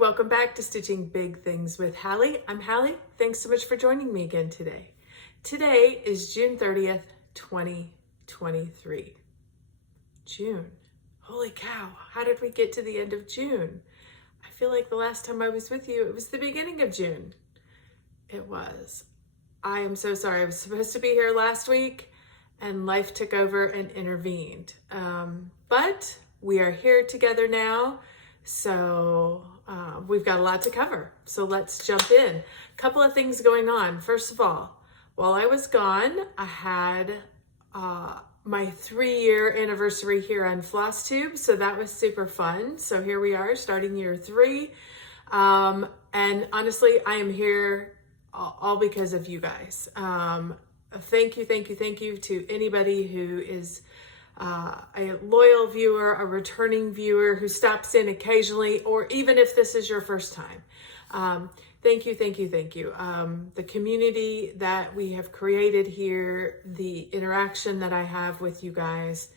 welcome back to Stitching Big Things with Hallie. I'm Hallie. Thanks so much for joining me again today. Today is June 30th, 2023. June. Holy cow, how did we get to the end of June? I feel like the last time I was with you, it was the beginning of June. It was. I am so sorry. I was supposed to be here last week and life took over and intervened. But we are here together now. So we've got a lot to cover. So let's jump in. A couple of things going on. First of all, while I was gone, I had my 3-year anniversary here on Flosstube. So that was super fun. So here we are starting year 3. And honestly, I am here all because of you guys. Thank you to anybody who is a loyal viewer, a returning viewer who stops in occasionally, or even if this is your first time. Thank you. The community that we have created here, the interaction that I have with you guys,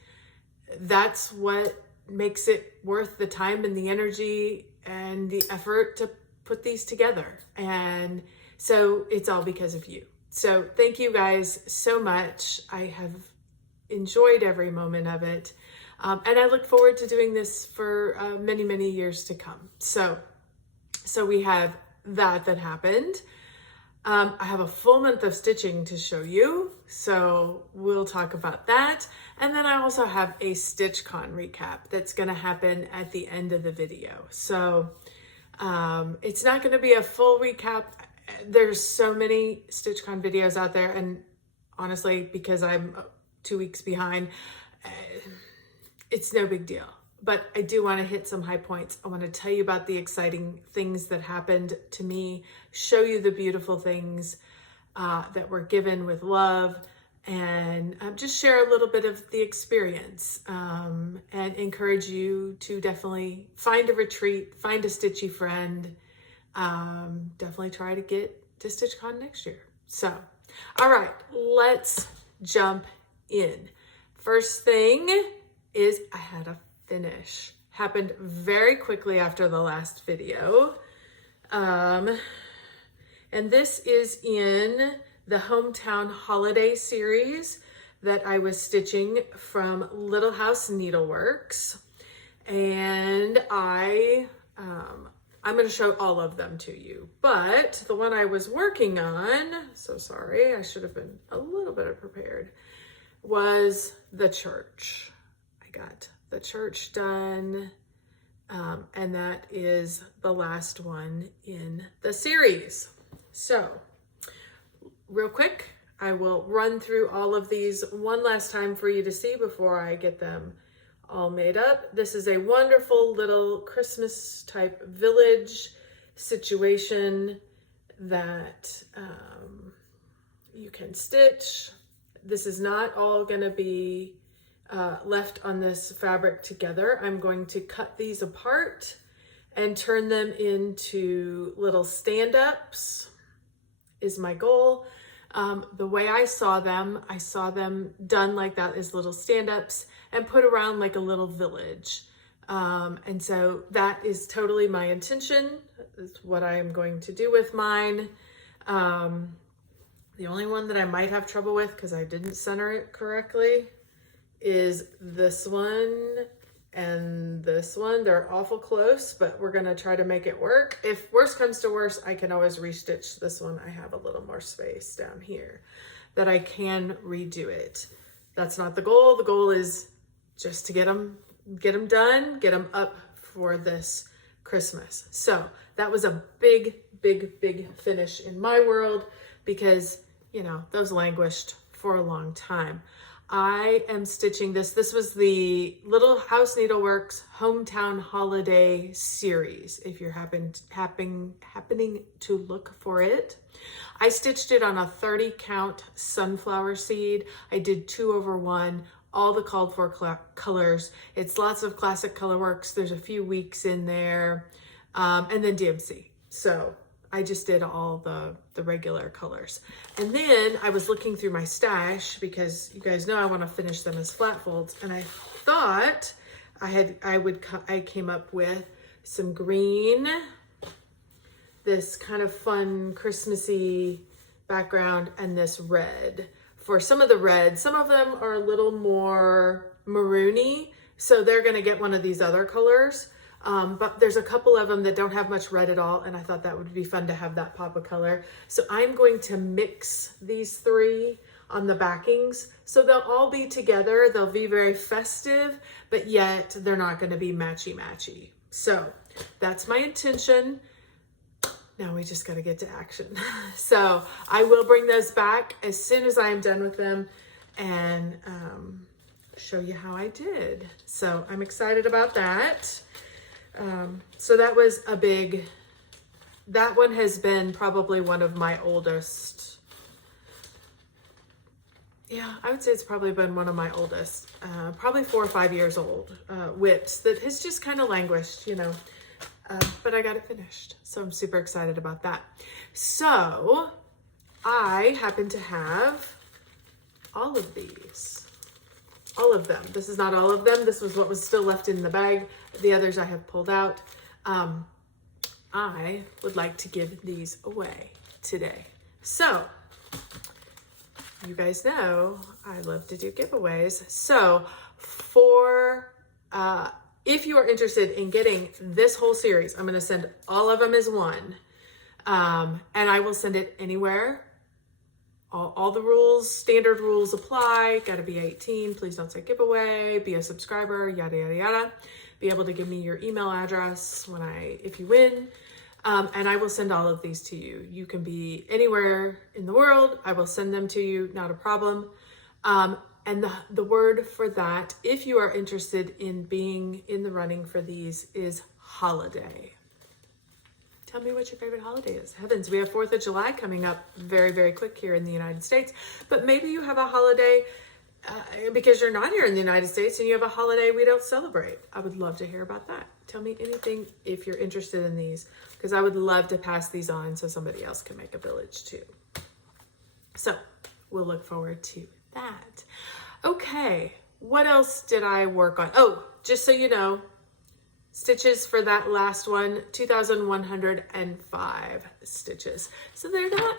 that's what makes it worth the time and the energy and the effort to put these together. And so it's all because of you. So thank you guys so much. I have enjoyed every moment of it. And I look forward to doing this for many, many years to come. So we have that happened. I have a full month of stitching to show you. So we'll talk about that. And then I also have a StitchCon recap that's going to happen at the end of the video. So it's not going to be a full recap. There's so many StitchCon videos out there. And honestly, because I'm 2 weeks behind, it's no big deal. But I do want to hit some high points. I want to tell you about the exciting things that happened to me, show you the beautiful things that were given with love, and just share a little bit of the experience, and encourage you to definitely find a retreat, find a stitchy friend, definitely try to get to StitchCon next year. So, all right, let's jump in. First thing is I had a finish. Happened very quickly after the last video. And this is in the Hometown Holiday series that I was stitching from Little House Needleworks. And I'm going to show all of them to you, but the one I was working on, so sorry, I should have been a little better prepared, was the church. I got the church done, and that is the last one in the series. So real quick, I will run through all of these one last time for you to see before I get them all made up. This is a wonderful little Christmas type village situation that you can stitch. This is not all going to be left on this fabric together. I'm going to cut these apart and turn them into little stand-ups is my goal. The way I saw them done like that as little stand-ups and put around like a little village. And so that is totally my intention. It's what I am going to do with mine. The only one that I might have trouble with, because I didn't center it correctly, is this one and this one. They're awful close, but we're gonna try to make it work. If worse comes to worse, I can always restitch this one. I have a little more space down here that I can redo it. That's not the goal. The goal is just to get them done, get them up for this Christmas. So that was a big finish in my world because, you know, those languished for a long time. I am stitching this. This was the Little House Needleworks Hometown Holiday series, if you're happening to look for it. I stitched it on a 30 count sunflower seed. I did 2/1, all the called for colors. It's lots of classic colorworks. There's a few weeks in there, and then DMC. So I just did all the regular colors. And then I was looking through my stash because you guys know I want to finish them as flat folds. And I thought I came up with some green this kind of fun Christmassy background and this red. For some of the red, some of them are a little more maroony, so they're gonna get one of these other colors. But there's a couple of them that don't have much red at all, and I thought that would be fun to have that pop of color. So I'm going to mix these three on the backings, so they'll all be together. They'll be very festive, but yet they're not going to be matchy-matchy. So that's my intention. Now we just got to get to action. So I will bring those back as soon as I am done with them and show you how I did. So I'm excited about that. So that was a big, that one has been probably one of my oldest. Yeah, I would say it's probably been one of my oldest, probably 4 or 5 years old, whips that has just kind of languished, you know, but I got it finished. So I'm super excited about that. So I happen to have all of these, all of them. This is not all of them. This was what was still left in the bag. The others I have pulled out. I would like to give these away today. So you guys know I love to do giveaways. So for, if you are interested in getting this whole series, I'm going to send all of them as one. And I will send it anywhere. All the rules, standard rules apply. Got to be 18. Please don't say giveaway. Be a subscriber, yada, yada, yada. Be able to give me your email address if you win. And I will send all of these to you. You can be anywhere in the world. I will send them to you, not a problem. And the word for that, if you are interested in being in the running for these, is holiday. Tell me what your favorite holiday is. Heavens, we have 4th of July coming up very, very quick here in the United States. But maybe you have a holiday because you're not here in the United States and you have a holiday we don't celebrate. I would love to hear about that. Tell me anything if you're interested in these, because I would love to pass these on so somebody else can make a village too. So we'll look forward to that. Okay, what else did I work on? Oh, just so you know, stitches for that last one, 2,105 stitches. So they're not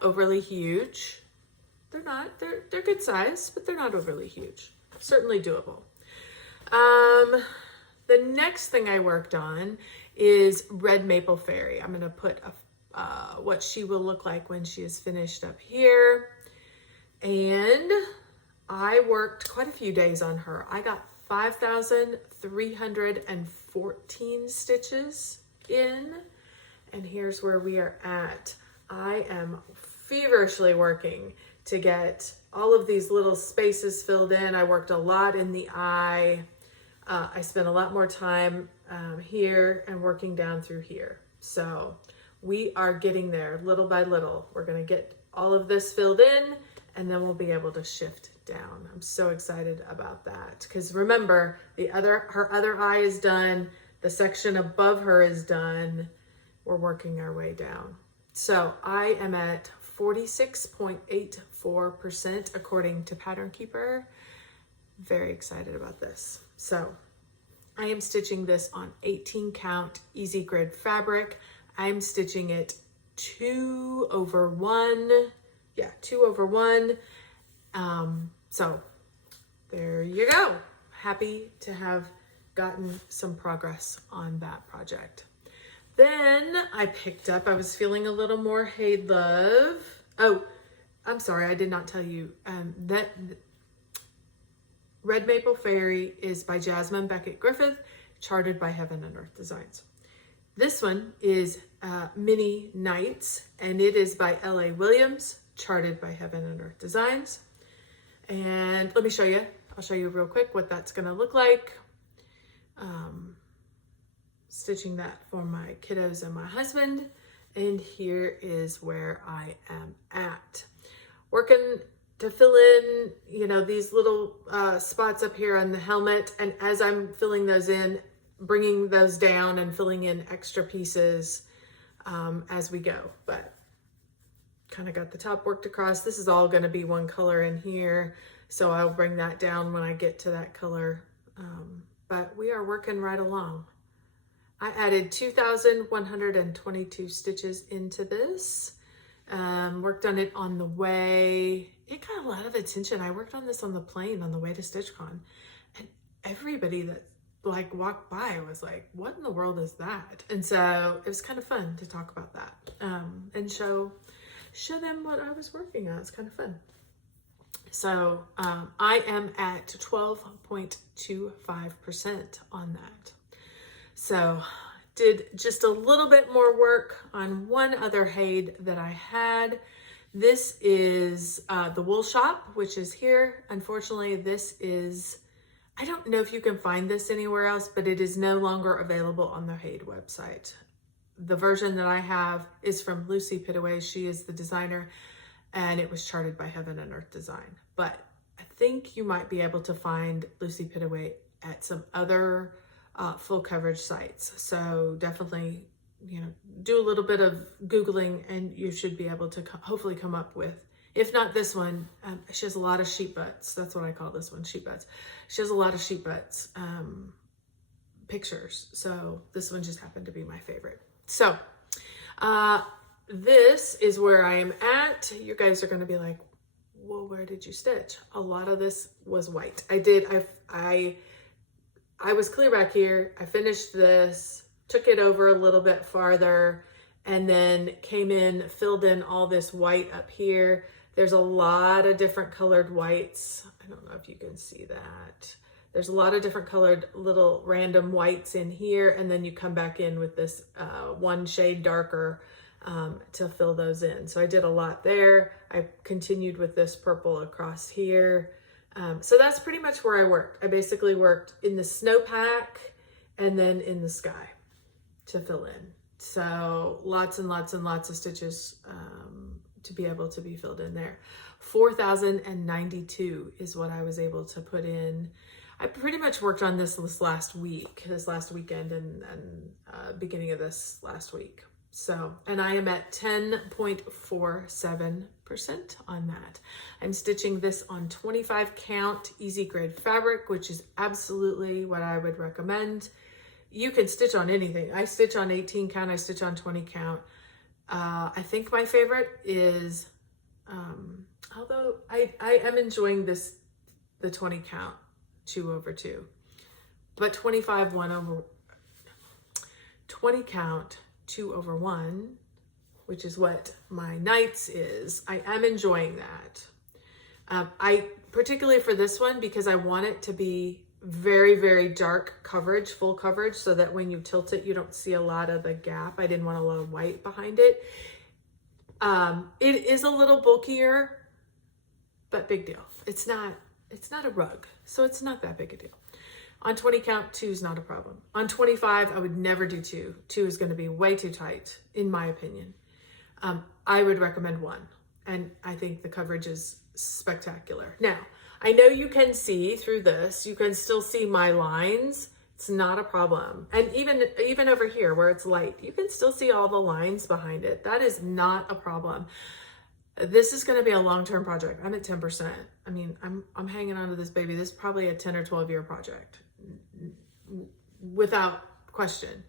overly huge. They're good size, but they're not overly huge. Certainly doable. The next thing I worked on is Red Maple Fairy. I'm gonna put what she will look like when she is finished up here. And I worked quite a few days on her. I got 5,314 stitches in, and here's where we are at. I am feverishly working to get all of these little spaces filled in. I worked a lot in the eye. I spent a lot more time here and working down through here. So we are getting there little by little. We're gonna get all of this filled in and then we'll be able to shift down. I'm so excited about that because remember, her other eye is done. The section above her is done. We're working our way down. So I am at 46.84% according to Pattern Keeper. Very excited about this. So I am stitching this on 18 count easy grid fabric. I'm stitching it 2/1. Yeah, 2/1. So there you go. Happy to have gotten some progress on that project. Then I was feeling a little more Hey Love. Oh, I'm sorry, I did not tell you that Red Maple Fairy is by Jasmine Beckett Griffith, charted by Heaven and Earth Designs. This one is Mini Nights, and it is by L.A. Williams, charted by Heaven and Earth Designs. And let me show you. I'll show you real quick what that's going to look like. Stitching that for my kiddos and my husband. And here is where I am at. Working to fill in, these little spots up here on the helmet. And as I'm filling those in, bringing those down and filling in extra pieces as we go. But kind of got the top worked across. This is all going to be one color in here. So I'll bring that down when I get to that color. But we are working right along. I added 2,122 stitches into this. Worked on it on the way. It got a lot of attention. I worked on this on the plane on the way to StitchCon, and everybody that like walked by was like, what in the world is that? And so it was kind of fun to talk about that, and show them what I was working on. It's kind of fun. So I am at 12.25% on that. So did just a little bit more work on one other Haid that I had. This is the Wool Shop, which is here. Unfortunately, this is, I don't know if you can find this anywhere else, but it is no longer available on the Haid website. The version that I have is from Lucy Pittaway. She is the designer, and it was charted by Heaven and Earth Design. But I think you might be able to find Lucy Pittaway at some other full coverage sites. So definitely, do a little bit of Googling and you should be able to hopefully come up with, if not this one, she has a lot of sheep butts. That's what I call this one, sheep butts. She has a lot of sheep butts pictures. So this one just happened to be my favorite. So this is where I am at. You guys are going to be like, well, where did you stitch? A lot of this was white. I was clear back here. I finished this, took it over a little bit farther, and then came in, filled in all this white up here. There's a lot of different colored whites. I don't know if you can see that. There's a lot of different colored little random whites in here, and then you come back in with this one shade darker to fill those in. So I did a lot there. I continued with this purple across here. So that's pretty much where I worked. I basically worked in the snowpack and then in the sky to fill in. So lots and lots and lots of stitches to be able to be filled in there. 4,092 is what I was able to put in. I pretty much worked on this last weekend and beginning of this last week. So, and I am at 10.47% on that. I'm stitching this on 25 count easy grade fabric, which is absolutely what I would recommend. You can stitch on anything. I stitch on 18 count, I stitch on 20 count. I think my favorite is, although I am enjoying the 20 count 2/2, but 25 20 count 2/1, which is what my nights is. I am enjoying that. I particularly for this one, because I want it to be very, very dark coverage, full coverage, so that when you tilt it, you don't see a lot of the gap. I didn't want a lot of white behind it. It is a little bulkier, but big deal. It's not a rug, so it's not that big a deal. On 20 count, 2 is not a problem. On 25, I would never do 2. 2 is going to be way too tight, in my opinion. I would recommend 1, and I think the coverage is spectacular. Now, I know you can see through this, you can still see my lines. It's not a problem. And even over here where it's light, you can still see all the lines behind it. That is not a problem. This is going to be a long-term project. I'm at 10%. I mean, I'm hanging on to this baby. This is probably a 10 or 12 year project without question.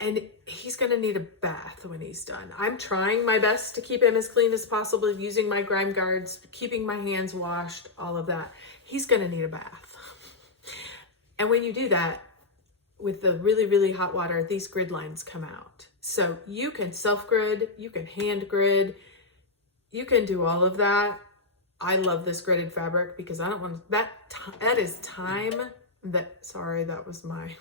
And he's going to need a bath when he's done. I'm trying my best to keep him as clean as possible, using my grime guards, keeping my hands washed, all of that. He's going to need a bath. And when you do that with the really, really hot water, these grid lines come out. So you can self-grid, you can hand grid, you can do all of that. I love this gridded fabric because I don't want that is time that, sorry, that was my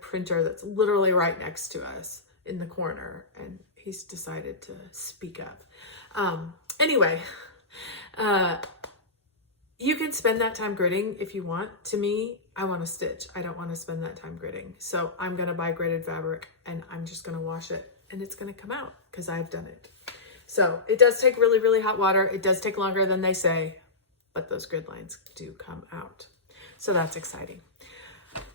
printer that's literally right next to us in the corner, and he's decided to speak up. Anyway, you can spend that time gridding if you want. To me, I want to stitch. I don't want to spend that time gridding. So I'm going to buy gridded fabric and I'm just going to wash it and it's going to come out because I've done it. So it does take really, really hot water. It does take longer than they say, but those grid lines do come out. So that's exciting.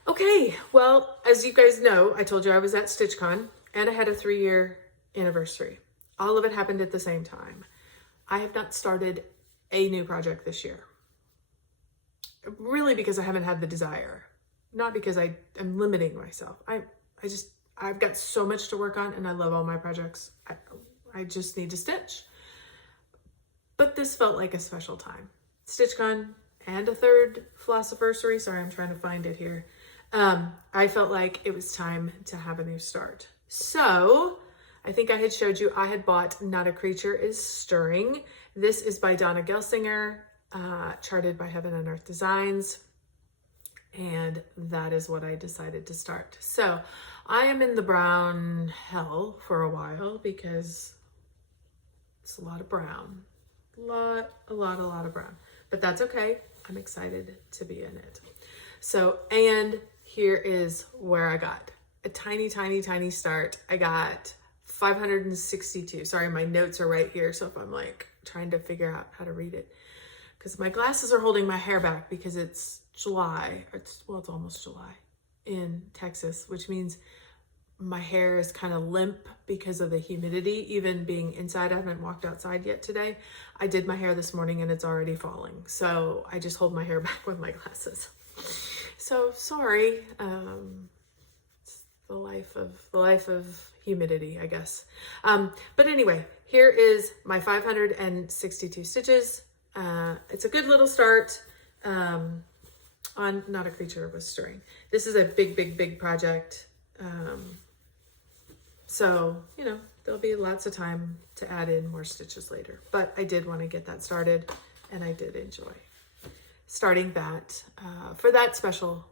Okay, well, as you guys know, I told you I was at StitchCon and I had a 3-year anniversary. All of it happened at the same time. I have not started a new project this year. Really because I haven't had the desire. not because I am limiting myself. I've got so much to work on and I love all my projects. I just need to stitch. But this felt like a special time. StitchCon and a third Flossiversary. Sorry, I'm trying to find it here. I felt like it was time to have a new start. So I think I had showed you, I had bought Not a Creature is Stirring. This is by Donna Gelsinger, charted by Heaven and Earth Designs. And that is what I decided to start. So I am in the brown hell for a while because it's a lot of brown. A lot of brown. But that's okay. I'm excited to be in it. So, and here is where I got a tiny start. I got 562. Sorry, my notes are right here. So if I'm like trying to figure out how to read it, because my glasses are holding my hair back because it's July. It's almost July in Texas, which means my hair is kind of limp because of the humidity. Even being inside, I haven't walked outside yet today. I did my hair this morning and it's already falling. So I just hold my hair back with my glasses. So sorry. It's the life of humidity, I guess. But anyway, here is my 562 stitches. It's a good little start on Not a Creature was Stirring. This is a big project. So, you know, there'll be lots of time to add in more stitches later, but I did want to get that started and I did enjoy starting that for that special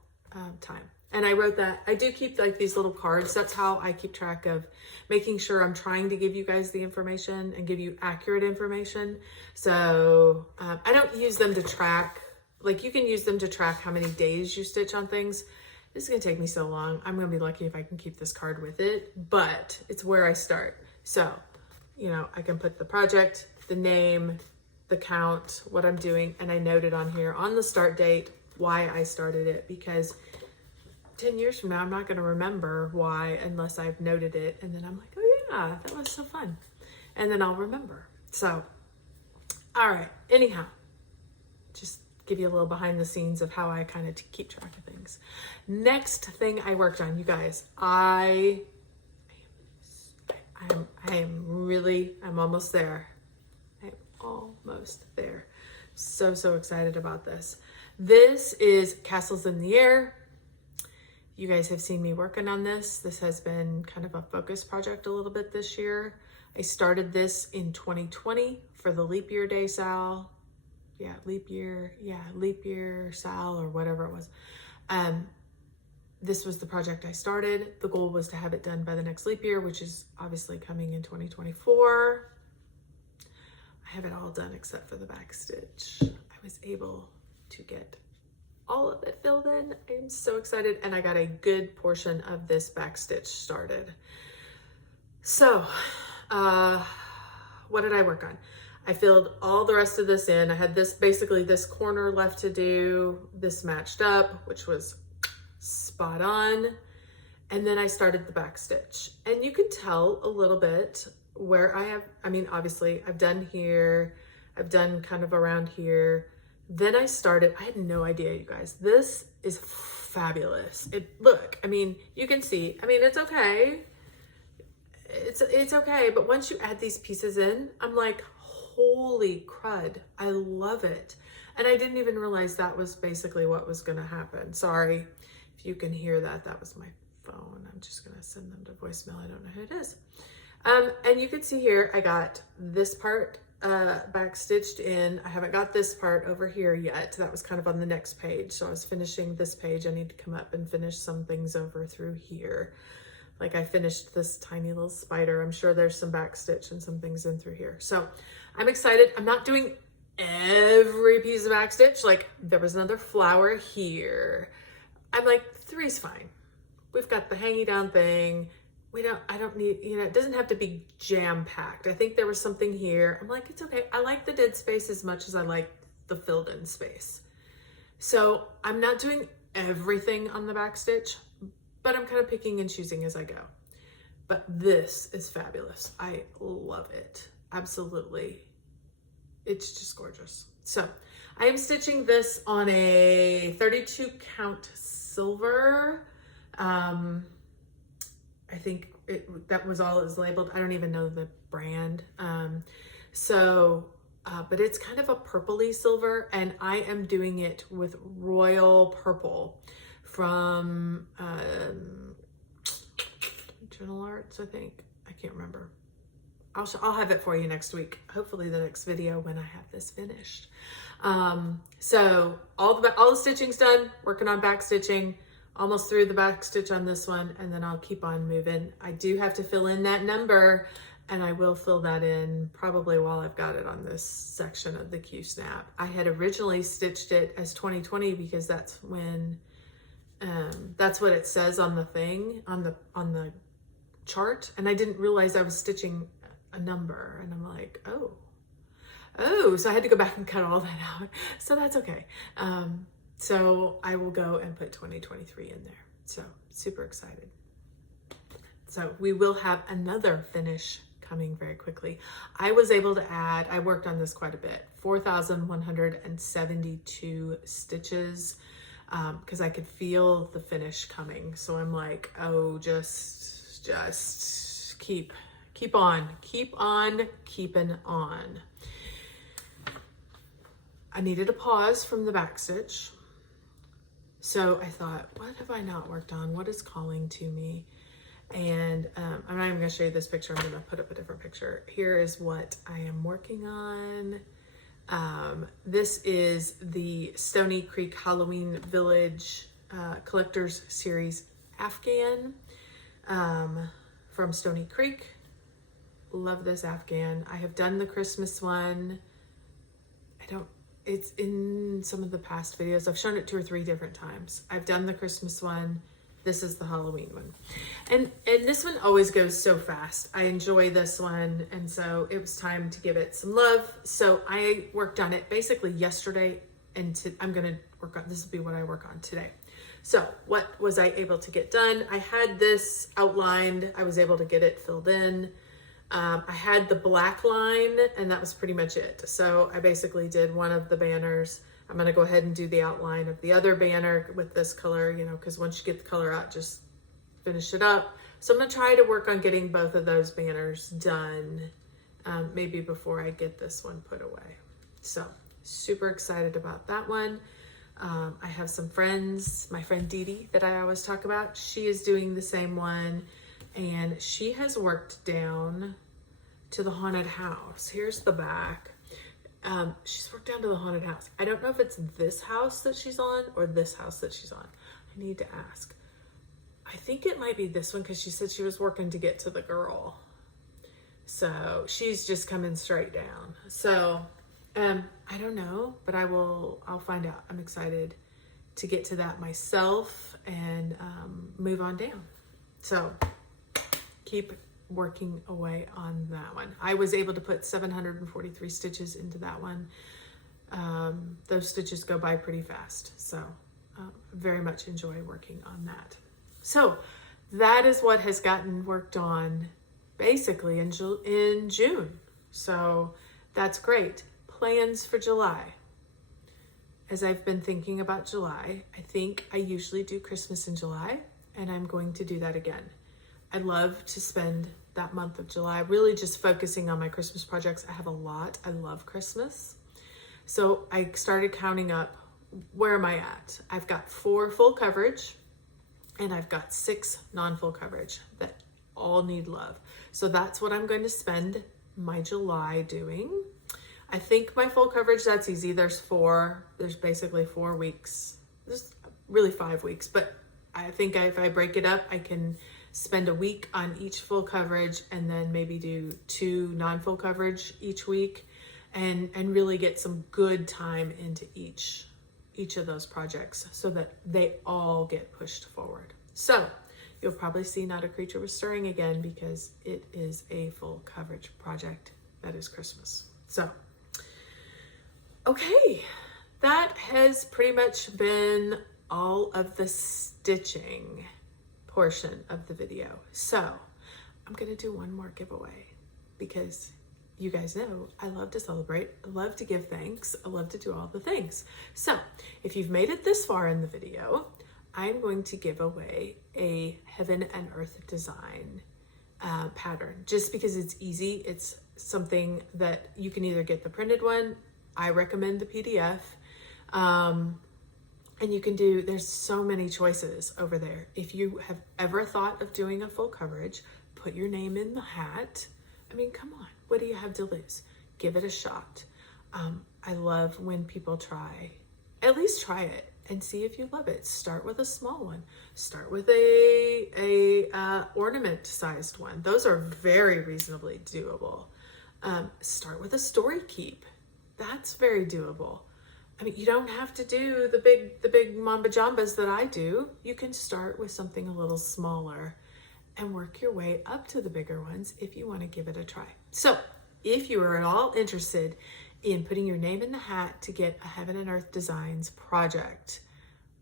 time. And I wrote that, I do keep like these little cards. That's how I keep track of making sure I'm trying to give you guys the information and give you accurate information. So I don't use them to track, like you can use them to track how many days you stitch on things. This is gonna take me so long. I'm gonna be lucky if I can keep this card with it, but it's where I start. So, you know, I can put the project, the name, the count, what I'm doing, and I noted on here on the start date why I started it, because 10 years from now, I'm not gonna remember why unless I've noted it. And then I'm like, oh yeah, that was so fun. And then I'll remember. So, all right, anyhow, just give you a little behind the scenes of how I kind of keep track of things. Next thing I worked on, you guys, I'm almost there. I'm almost there. So excited about this. This is Castles in the Air. You guys have seen me working on this. This has been kind of a focus project a little bit this year. I started this in 2020 for the leap year day sal. Leap year sal or whatever it was. This was the project I started. The goal was to have it done by the next leap year, which is obviously coming in 2024. I have it all done except for the back stitch. I was able to get all of it filled in. I am so excited, and I got a good portion of this back stitch started. So, what did I work on? I filled all the rest of this in. I had basically this corner left to do. This matched up, which was spot on. And then I started the back stitch. And you could tell a little bit where obviously I've done here. I've done kind of around here. Then I started, I had no idea, you guys. This is fabulous. You can see, it's okay. It's okay. But once you add these pieces in, I'm like, holy crud, I love it. And I didn't even realize that was basically what was gonna happen. Sorry if you can hear that. That was my phone. I'm just gonna send them to voicemail. I don't know who it is. And you can see here, I got this part back stitched in. I haven't got this part over here yet. That was kind of on the next page. So I was finishing this page. I need to come up and finish some things over through here. Like I finished this tiny little spider. I'm sure there's some back stitch and some things in through here. So I'm excited. I'm not doing every piece of back stitch. Like there was another flower here. I'm like, 3's fine. We've got the hanging down thing. I don't need, it doesn't have to be jam packed. I think there was something here. I'm like, it's okay. I like the dead space as much as I like the filled in space. So I'm not doing everything on the back stitch, but I'm kind of picking and choosing as I go. But this is fabulous. I love it. Absolutely it's just gorgeous. So I am stitching this on a 32 count silver. I think that was all it was labeled. I don't even know the brand. But it's kind of a purpley silver, and I am doing it with royal purple from Journal Arts, I think. I can't remember. I'll have it for you next week. Hopefully the next video when I have this finished. So all the stitching's done, working on back stitching, almost through the back stitch on this one, and then I'll keep on moving. I do have to fill in that number, and I will fill that in probably while I've got it on this section of the Q-snap. I had originally stitched it as 2020 because that's when, that's what it says on the thing, on the chart, and I didn't realize I was stitching a number, and I'm like, oh, so I had to go back and cut all that out. So that's okay. So I will go and put 2023 in there. So super excited. So we will have another finish coming very quickly. I was able to add, I worked on this quite a bit, 4,172 stitches, because I could feel the finish coming. So I'm like, oh, just keep on keeping on. I needed a pause from the back stitch. So I thought, what have I not worked on? What is calling to me? And I'm not even gonna show you this picture. I'm gonna put up a different picture. Here is what I am working on. This is the Stony Creek Halloween Village Collectors Series Afghan from Stony Creek. Love this Afghan. I have done the Christmas one. It's in some of the past videos. I've shown it 2 or 3 different times. I've done the Christmas one. This is the Halloween one. And this one always goes so fast. I enjoy this one. And so it was time to give it some love. So I worked on it basically yesterday, and I'm gonna work on, this will be what I work on today. So what was I able to get done? I had this outlined. I was able to get it filled in. I had the black line, and that was pretty much it. So I basically did one of the banners. I'm going to go ahead and do the outline of the other banner with this color, you know, because once you get the color out, just finish it up. So I'm going to try to work on getting both of those banners done, maybe before I get this one put away. So super excited about that one. I have some friends, my friend Dee Dee that I always talk about. She is doing the same one, and she has worked down to the haunted house. Here's the back. She's worked down to the haunted house. I don't know if it's this house that she's on or this house that she's on. I need to ask. I think it might be this one because she said she was working to get to the girl. So she's just coming straight down. So I don't know, but I'll find out. I'm excited to get to that myself and move on down. So keep working away on that one. I was able to put 743 stitches into that one. Those stitches go by pretty fast, so very much enjoy working on that. So that is what has gotten worked on basically in June. So that's great. Plans for July. As I've been thinking about July, I think I usually do Christmas in July, and I'm going to do that again. I love to spend that month of July really just focusing on my Christmas projects. I have a lot. I love Christmas. So I started counting up, where am I at? I've got 4 full coverage, and I've got 6 non-full coverage that all need love. So that's what I'm going to spend my July doing. I think my full coverage, that's easy. There's basically 4 weeks. There's really 5 weeks, but I think if I break it up, I can spend a week on each full coverage and then maybe do 2 non-full coverage each week and really get some good time into each of those projects so that they all get pushed forward. So you'll probably see Not a Creature Was Stirring again because it is a full coverage project that is Christmas. So, okay, that has pretty much been all of the stitching portion of the video. So I'm going to do one more giveaway because you guys know I love to celebrate, I love to give thanks, I love to do all the things. So if you've made it this far in the video, I'm going to give away a heaven and earth design pattern, just because it's easy. It's something that you can either get the printed one. I recommend the PDF. And you can do, there's so many choices over there. If you have ever thought of doing a full coverage, put your name in the hat. I mean, come on, what do you have to lose? Give it a shot. I love when people try, at least try it and see if you love it. Start with a small one. Start with a ornament sized one. Those are very reasonably doable. Start with a story keep. That's very doable. I mean, you don't have to do the big mamba jambas that I do. You can start with something a little smaller and work your way up to the bigger ones if you want to give it a try. So if you are at all interested in putting your name in the hat to get a Heaven and Earth Designs project,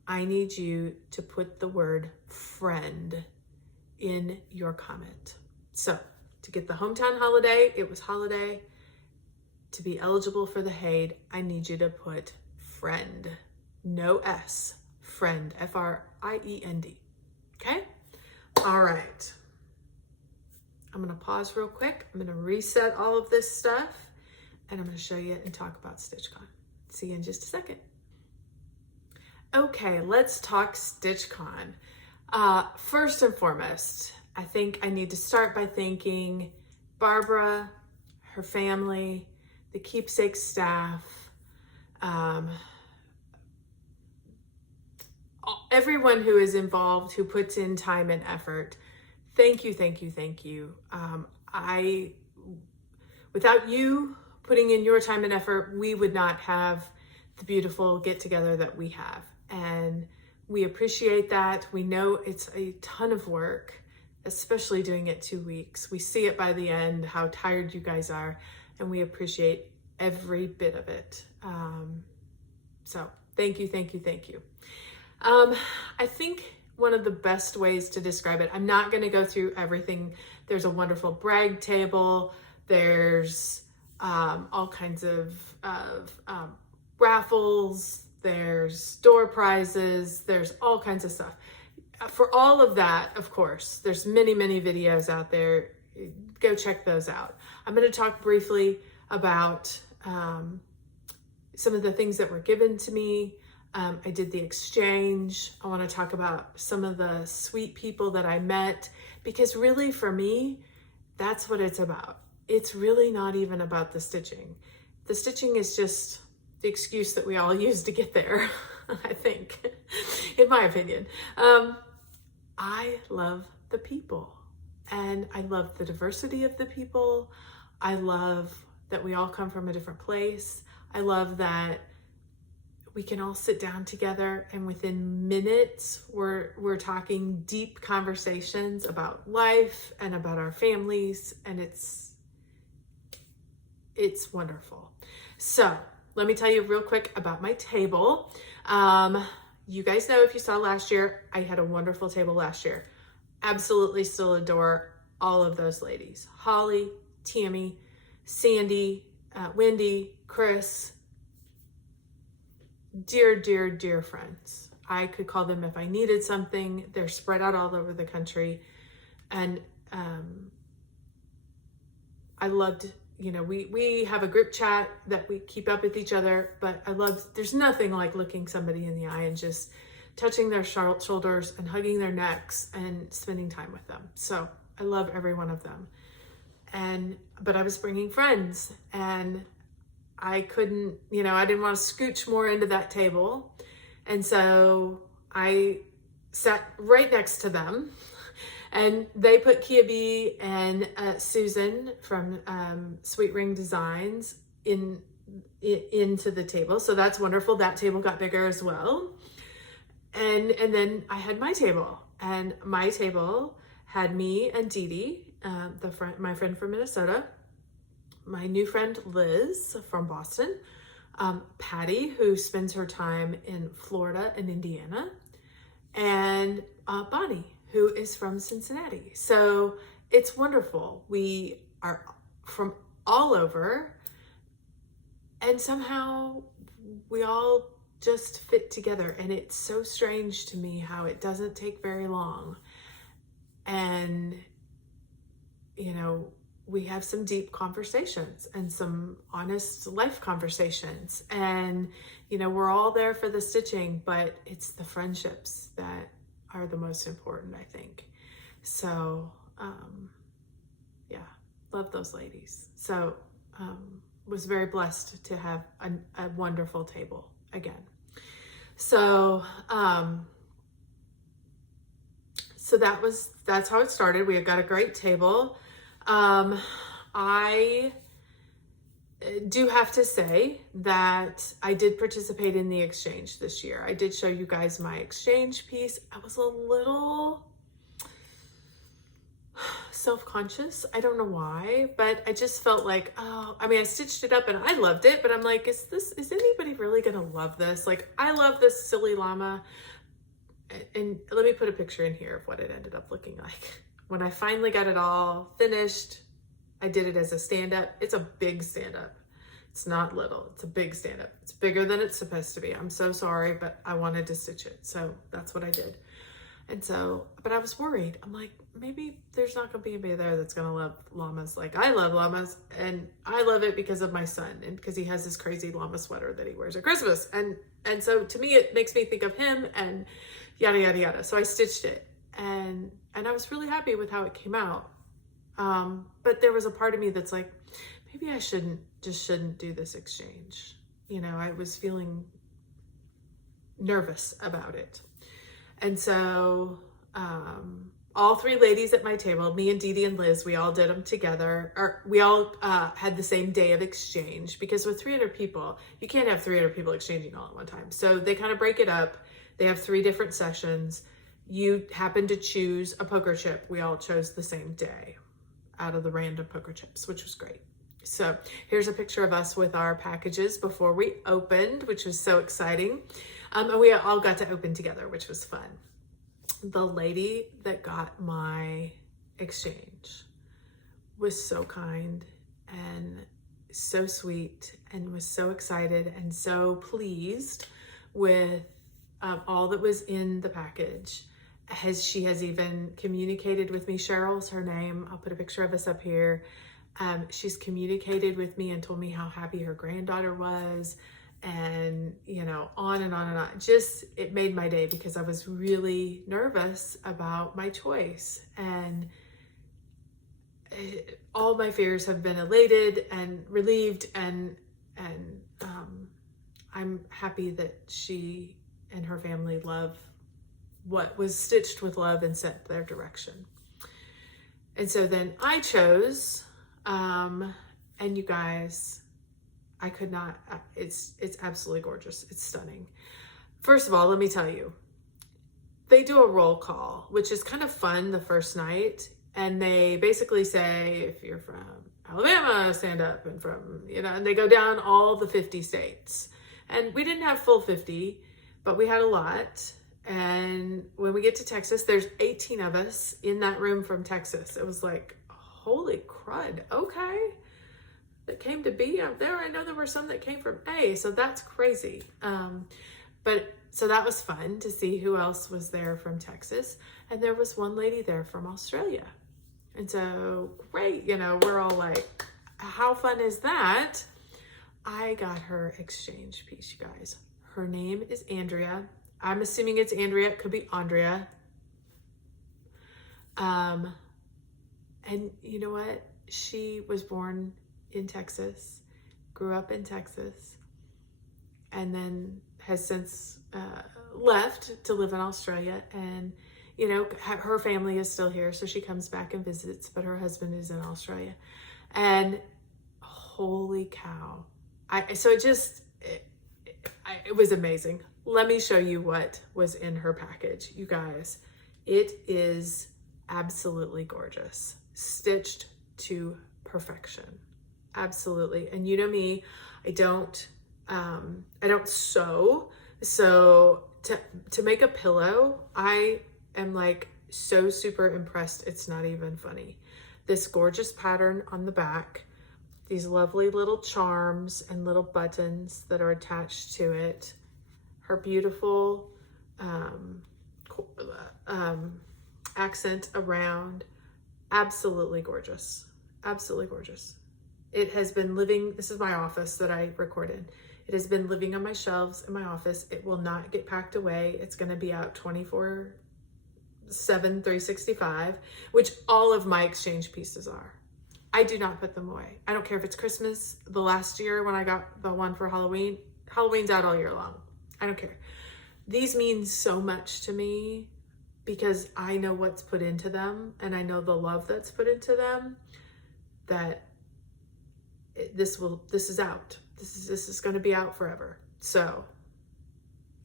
I need you to put the word friend in your comment. So to get the hometown holiday, it was holiday. To be eligible for the HAID, I need you to put friend, no S, friend, F-R-I-E-N-D, okay? All right, I'm gonna pause real quick. I'm gonna reset all of this stuff and I'm gonna show you and talk about StitchCon. See you in just a second. Okay, let's talk StitchCon. First and foremost, I think I need to start by thanking Barbara, her family, the Keepsake staff, everyone who is involved, who puts in time and effort. Thank you, thank you, thank you. Without you putting in your time and effort, we would not have the beautiful get-together that we have. And we appreciate that. We know it's a ton of work, especially doing it 2 weeks. We see it by the end, how tired you guys are, and we appreciate every bit of it. So thank you, thank you, thank you. I think one of the best ways to describe it, I'm not going to go through everything. There's a wonderful brag table. There's all kinds of raffles. There's door prizes. There's all kinds of stuff. For all of that, of course, there's many, many videos out there. Go check those out. I'm going to talk briefly about some of the things that were given to me. I did the exchange. I want to talk about some of the sweet people that I met, because really for me, that's what it's about. It's really not even about the stitching. The stitching is just the excuse that we all use to get there, I think, in my opinion. I love the people, and I love the diversity of the people. I love that we all come from a different place. I love that we can all sit down together and within minutes we're talking deep conversations about life and about our families, and it's wonderful. So let me tell you real quick about my table. You guys know, if you saw last year, I had a wonderful table last year. Absolutely still adore all of those ladies. Holly, Tammy, Sandy, Wendy, Chris, dear, dear, dear friends. I could call them if I needed something. They're spread out all over the country. And I loved, we have a group chat that we keep up with each other, but there's nothing like looking somebody in the eye and just touching their shoulders and hugging their necks and spending time with them. So I love every one of them. But I was bringing friends, and I couldn't, I didn't want to scooch more into that table. And so I sat right next to them, and they put Kia B and Susan from Sweet Ring Designs into the table. So that's wonderful. That table got bigger as well. And then I had my table, and my table had me and Dee Dee, my friend from Minnesota, my new friend Liz from Boston, Patty, who spends her time in Florida and Indiana, and Bonnie, who is from Cincinnati. So it's wonderful. We are from all over, and somehow we all just fit together. And it's so strange to me how it doesn't take very long. And, you know, we have some deep conversations and some honest life conversations. And, you know, we're all there for the stitching, but it's the friendships that are the most important, I think. So, yeah, love those ladies. So, was very blessed to have a wonderful table again. So, so that's how it started. We got a great table. I do have to say that I did participate in the exchange this year. I did show you guys my exchange piece. I was a little self-conscious. I don't know why, but I just felt like, oh, I mean, I stitched it up and I loved it, but I'm like, is anybody really gonna love this? Like, I love this silly llama. And let me put a picture in here of what it ended up looking like. When I finally got it all finished, I did it as a stand-up. It's a big stand-up. It's not little, it's a big stand-up. It's bigger than it's supposed to be. I'm so sorry, but I wanted to stitch it. So that's what I did. And so, but I was worried. I'm like, maybe there's not gonna be anybody there that's gonna love llamas like I love llamas. And I love it because of my son and because he has this crazy llama sweater that he wears at Christmas. And so to me, it makes me think of him and yada, yada, yada. So I stitched it and I was really happy with how it came out. But there was a part of me that's like, maybe I shouldn't do this exchange. You know, I was feeling nervous about it. And so, all three ladies at my table, me and Dee Dee and Liz, we all did them together, or we all had the same day of exchange, because with 300 people, you can't have 300 people exchanging all at one time. So they kind of break it up. They have 3 different sessions. You happen to choose a poker chip. We all chose the same day out of the random poker chips, which was great. So here's a picture of us with our packages before we opened, which was so exciting. And we all got to open together, which was fun. The lady that got my exchange was so kind and so sweet and was so excited and so pleased with all that was in the package. She has even communicated with me. Cheryl's her name. I'll put a picture of us up here. She's communicated with me and told me how happy her granddaughter was, and, you know, on and on and on. Just, it made my day because I was really nervous about my choice, and all my fears have been elated and relieved, and I'm happy that she and her family love what was stitched with love and set their direction. And so then I chose, and you guys, I could not, it's absolutely gorgeous. It's stunning. First of all, let me tell you, they do a roll call, which is kind of fun the first night. And they basically say, if you're from Alabama, stand up, and from, you know, and they go down all the 50 states. And we didn't have full 50, but we had a lot. And when we get to Texas, there's 18 of us in that room from Texas. It was like, holy crud, okay. That came to B up there. I know there were some that came from A, so that's crazy. But so that was fun to see who else was there from Texas. And there was one lady there from Australia. And so great, you know, we're all like, how fun is that? I got her exchange piece, you guys. Her name is Andrea. I'm assuming it's Andrea. It could be Andrea. And you know what? She was born in Texas, grew up in Texas, and then has since left to live in Australia. And, you know, her family is still here, so she comes back and visits, but her husband is in Australia. And holy cow. It was amazing. Let me show you what was in her package. You guys, it is absolutely gorgeous. Stitched to perfection. Absolutely. And you know me, I don't sew. So to make a pillow, I am like so super impressed. It's not even funny. This gorgeous pattern on the back. these lovely little charms and little buttons that are attached to it. Her beautiful accent around. Absolutely gorgeous. Absolutely gorgeous. It has been living, this is my office that I recorded. It has been living on my shelves in my office. It will not get packed away. It's going to be out 24/7, 365, which all of my exchange pieces are. I do not put them away. I don't care if it's Christmas. The last year when I got the one for Halloween, Halloween's out all year long. I don't care. These mean so much to me because I know what's put into them and I know the love that's put into them, that this is out. This is going to be out forever. So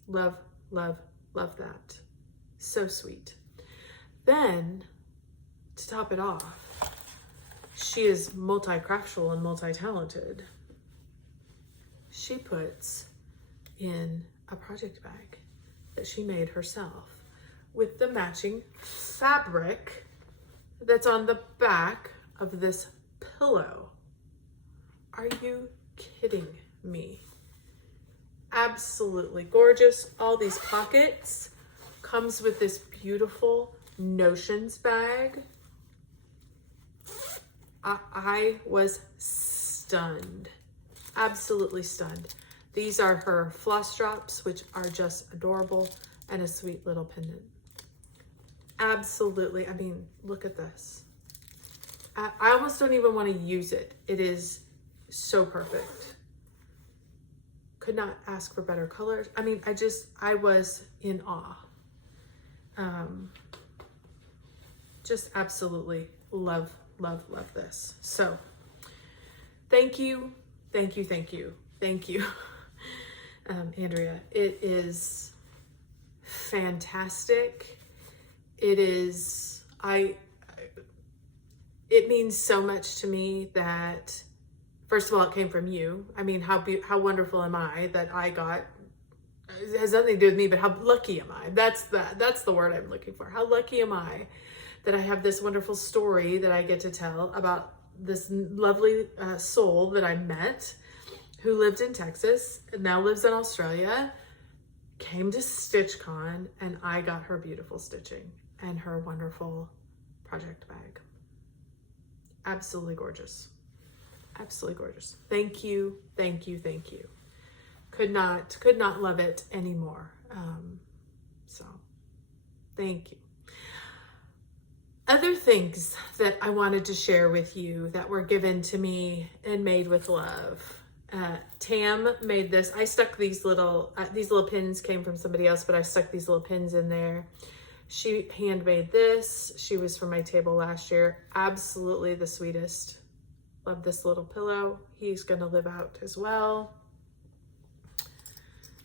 love, love, love that. So sweet. Then to top it off, she is multi-craftual and multi-talented. She puts in a project bag that she made herself with the matching fabric that's on the back of this pillow. Are you kidding me? Absolutely gorgeous. All these pockets. Comes with this beautiful Notions bag. I was stunned. Absolutely stunned. These are her floss drops, which are just adorable, and a sweet little pendant. Absolutely. I mean, look at this. I almost don't even want to use it. It is so perfect. Could not ask for better colors. I mean, I was in awe. Just absolutely love, love, love this. So thank you, thank you, thank you, thank you, Andrea. It is fantastic. It is, it means so much to me that, first of all, it came from you. I mean, how wonderful am I that I got, it has nothing to do with me, but how lucky am I? That's the word I'm looking for. How lucky am I that I have this wonderful story that I get to tell about this lovely soul that I met who lived in Texas and now lives in Australia, came to StitchCon, and I got her beautiful stitching and her wonderful project bag. Absolutely gorgeous. Absolutely gorgeous. Thank you, thank you, thank you. Could not love it anymore. So thank you. Other things that I wanted to share with you that were given to me and made with love. Tam made this. I stuck these little pins came from somebody else, but I stuck these little pins in there. She handmade this. She was from my table last year. Absolutely the sweetest. Love this little pillow. He's gonna live out as well.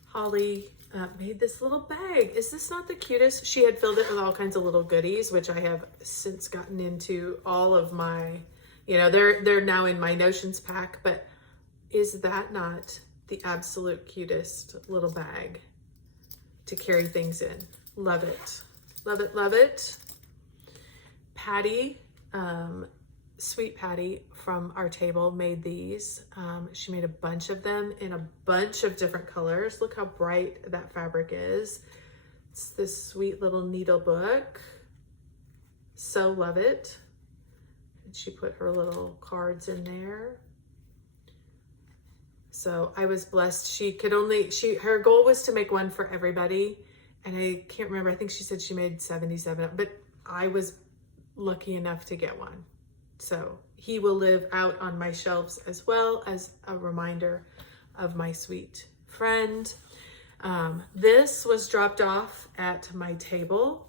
Holly made this little bag. Is this not the cutest? She had filled it with all kinds of little goodies, which I have since gotten into all of my, they're now in my Notions pack, but is that not the absolute cutest little bag to carry things in? Love it. Love it, love it. Patty, sweet Patty from our table made these. She made a bunch of them in a bunch of different colors. Look how bright that fabric is. It's this sweet little needle book. So love it. And she put her little cards in there. So I was blessed. Her goal was to make one for everybody. And I can't remember, I think she said she made 77, but I was lucky enough to get one. So he will live out on my shelves as well as a reminder of my sweet friend. This was dropped off at my table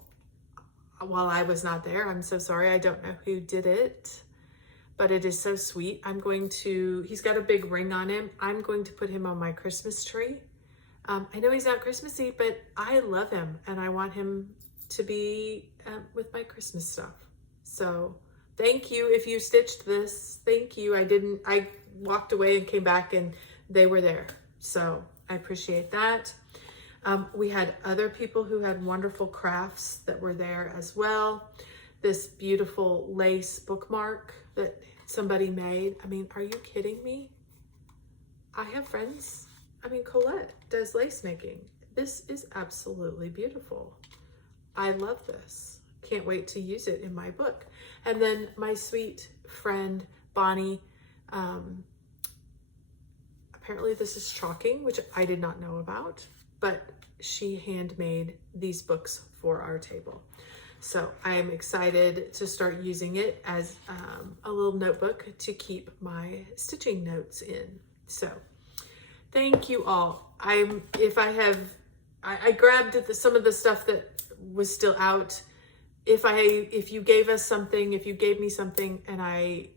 while I was not there. I'm so sorry. I don't know who did it, but it is so sweet. He's got a big ring on him. I'm going to put him on my Christmas tree. I know he's not Christmassy, but I love him and I want him to be with my Christmas stuff. So thank you if you stitched this. Thank you. I walked away and came back and they were there. So I appreciate that. We had other people who had wonderful crafts that were there as well. This beautiful lace bookmark that somebody made. I mean, are you kidding me? I have friends. I mean, Colette does lace making. This is absolutely beautiful. I love this. Can't wait to use it in my book. And then my sweet friend, Bonnie, apparently this is chalking, which I did not know about, but she handmade these books for our table. So I am excited to start using it as a little notebook to keep my stitching notes in. So thank you all. I grabbed some of the stuff that was still out. If you gave us something, if you gave me something and I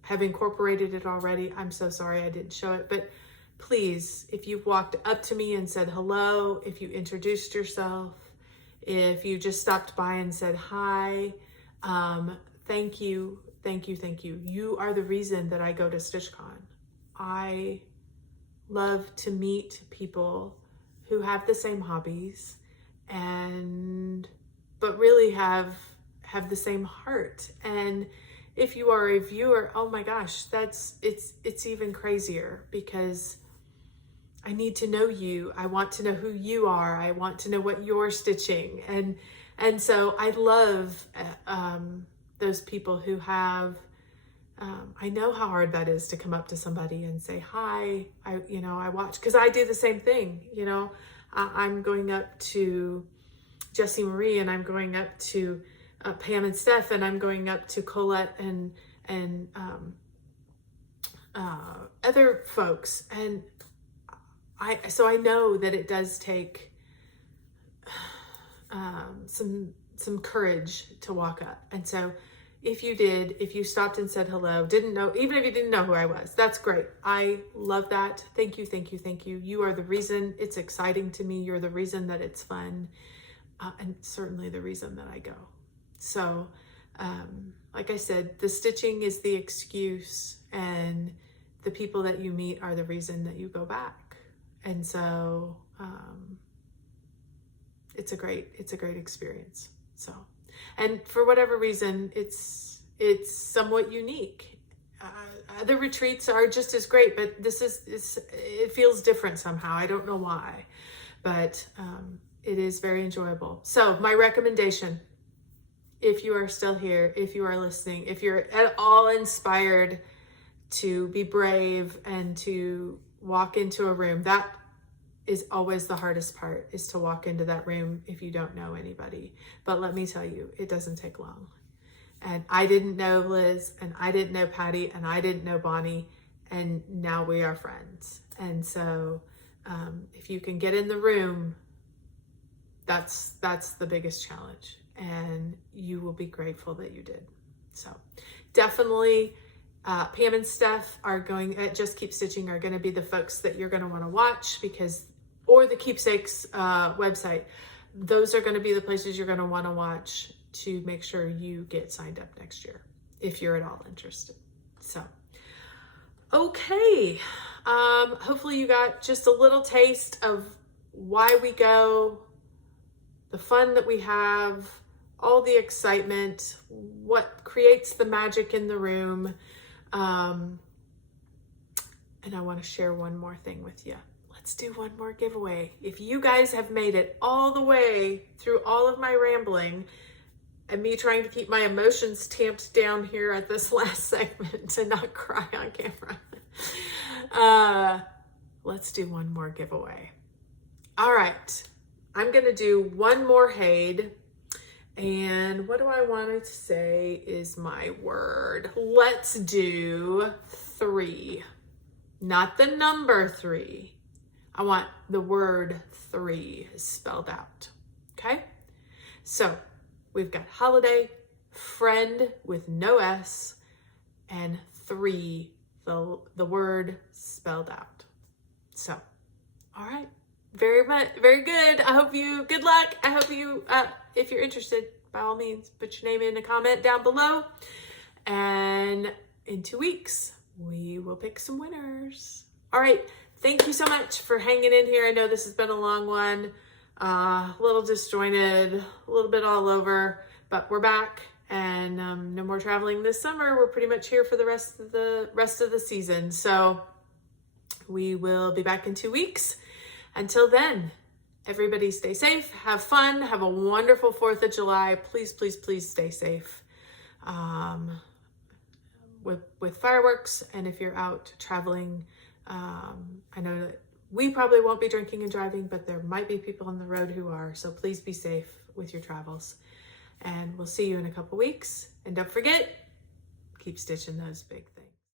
have incorporated it already, I'm so sorry I didn't show it. But please, if you've walked up to me and said hello, if you introduced yourself, if you just stopped by and said hi, thank you, thank you, thank you. You are the reason that I go to StitchCon. I love to meet people who have the same hobbies but really have the same heart. And if you are a viewer, oh my gosh, it's even crazier, because I need to know you. I want to know who you are. I want to know what you're stitching. And so I love those people who have, I know how hard that is to come up to somebody and say, hi, I watch, because I do the same thing. I'm going up to Jessie Marie, and I'm going up to Pam and Steph, and I'm going up to Colette and other folks. And so I know that it does take some courage to walk up. And so if you stopped and said hello, didn't know, even if you didn't know who I was, that's great. I love that. Thank you, thank you, thank you. You are the reason it's exciting to me. You're the reason that it's fun, and certainly the reason that I go. So, like I said, the stitching is the excuse, and the people that you meet are the reason that you go back. And so, it's a great experience. So, and for whatever reason, it's somewhat unique. Other retreats are just as great, but it feels different somehow. I don't know why, but it is very enjoyable. So my recommendation, if you are still here, if you are listening, if you're at all inspired to be brave and to walk into a room, that is always the hardest part, is to walk into that room if you don't know anybody. But let me tell you, it doesn't take long. And I didn't know Liz, and I didn't know Patty, and I didn't know Bonnie, and now we are friends. And so if you can get in the room, that's the biggest challenge, and you will be grateful that you did. So definitely Pam and Steph are going at Just Keep Stitching are going to be the folks that you're going to want to watch, or the Keepsakes website. Those are going to be the places you're going to want to watch to make sure you get signed up next year, if you're at all interested. So, okay. Hopefully you got just a little taste of why we go, the fun that we have, all the excitement, what creates the magic in the room. And I want to share one more thing with you. Let's do one more giveaway. If you guys have made it all the way through all of my rambling and me trying to keep my emotions tamped down here at this last segment to not cry on camera, let's do one more giveaway. All right. I'm going to do one more Haid. And what do I want to say is my word? Let's do 3. Not the number 3. I want the word 3 spelled out. Okay? So we've got holiday, friend with no S, and 3, the word spelled out. So, all right. Very good. Good luck. I hope you, if you're interested, by all means, put your name in a comment down below. And in 2 weeks, we will pick some winners. All right. Thank you so much for hanging in here. I know this has been a long one, a little disjointed, a little bit all over, but we're back and no more traveling this summer. We're pretty much here for the rest of the season. So we will be back in 2 weeks. Until then, everybody stay safe, have fun, have a wonderful 4th of July. Please, please, please stay safe with fireworks. And if you're out traveling, I know that we probably won't be drinking and driving, but there might be people on the road who are. So please be safe with your travels. And we'll see you in a couple weeks. And don't forget, keep stitching those big things.